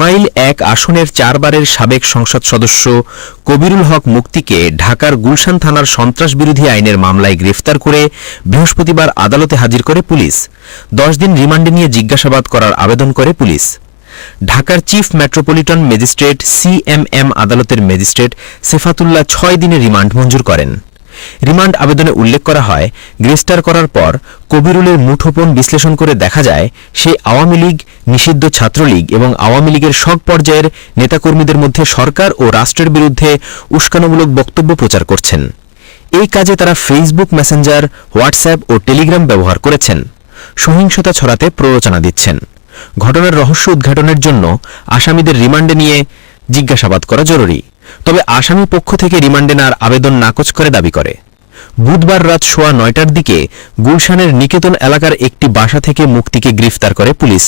নড়াইল ১ আসনের ৪ বারের সাবেক সংসদ সদস্য কবিরুল হক মুক্তিকে ঢাকার গুলশান থানার সন্ত্রাস বিরোধী আইনের মামলায় গ্রেফতার করে বৃহস্পতিবার আদালতে হাজির করে পুলিশ। ১০ দিন রিমান্ডে নিয়ে জিজ্ঞাসাবাদ করার আবেদন করে পুলিশ। ঢাকার চিফ মেট্রোপলিটন ম্যাজিস্ট্রেট সিএমএম আদালতের ম্যাজিস্ট্রেট সেফাতুল্লাহ ৬ দিনের রিমান্ড মঞ্জুর করেন। রিমান্ড আবেদনে উল্লেখ করা হয়, গ্রেফতার করার পর কবিরুলের মুঠোফোন বিশ্লেষণ করে দেখা যায় সে আওয়ামী লীগ, নিষিদ্ধ ছাত্রলীগ এবং আওয়ামী লীগের সব পর্যায়ের নেতাকর্মীদের মধ্যে সরকার ও রাষ্ট্রের বিরুদ্ধে উস্কানিমূলক বক্তব্য প্রচার করছেন। এই কাজে তারা ফেসবুক মেসেঞ্জার, হোয়াটসঅ্যাপ ও টেলিগ্রাম ব্যবহার করেছেন। সহিংসতা ছড়াতে প্ররোচনা দিচ্ছেন। ঘটনার রহস্য উদ্ঘাটনের জন্য আসামিদের রিমান্ডে নিয়ে জিজ্ঞাসাবাদ করা জরুরি। তবে আসামি পক্ষ থেকে রিমান্ডে নেওয়ার আবেদন নাকচ করে দাবি করে। বুধবার রাত ৯:১০টার দিকে গুলশানের নিকেতন এলাকার একটি বাসা থেকে মুক্তিকে গ্রেফতার করে পুলিশ।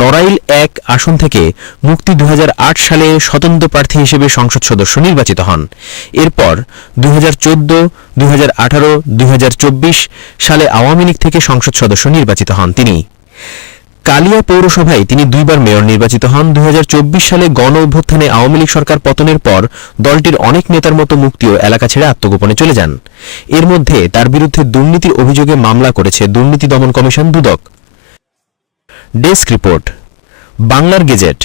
নড়াইল ১ আসন থেকে মুক্তি ২০০৮ সালে স্বতন্ত্র প্রার্থী হিসেবে সংসদ সদস্য নির্বাচিত হন। এরপর ২০১৪, ২০১৮, ২০২৪ সালে আওয়ামী লীগ থেকে সংসদ সদস্য নির্বাচিত হন তিনি। কালিয়া পৌরসভায় তিনি ২ বার মেয়র নির্বাচিত হন। ২০২৪ সালে গণ অভ্যুত্থানে আওয়ামী লীগ সরকার পতনের পর দলটির অনেক নেতার মতো মুক্তিও এলাকা ছেড়ে আত্মগোপনে চলে যান। এর মধ্যে তার বিরুদ্ধে দুর্নীতির অভিযোগে মামলা করেছে দুর্নীতি দমন কমিশন দুদক। ডেস্ক রিপোর্ট, বাংলার গেজেট।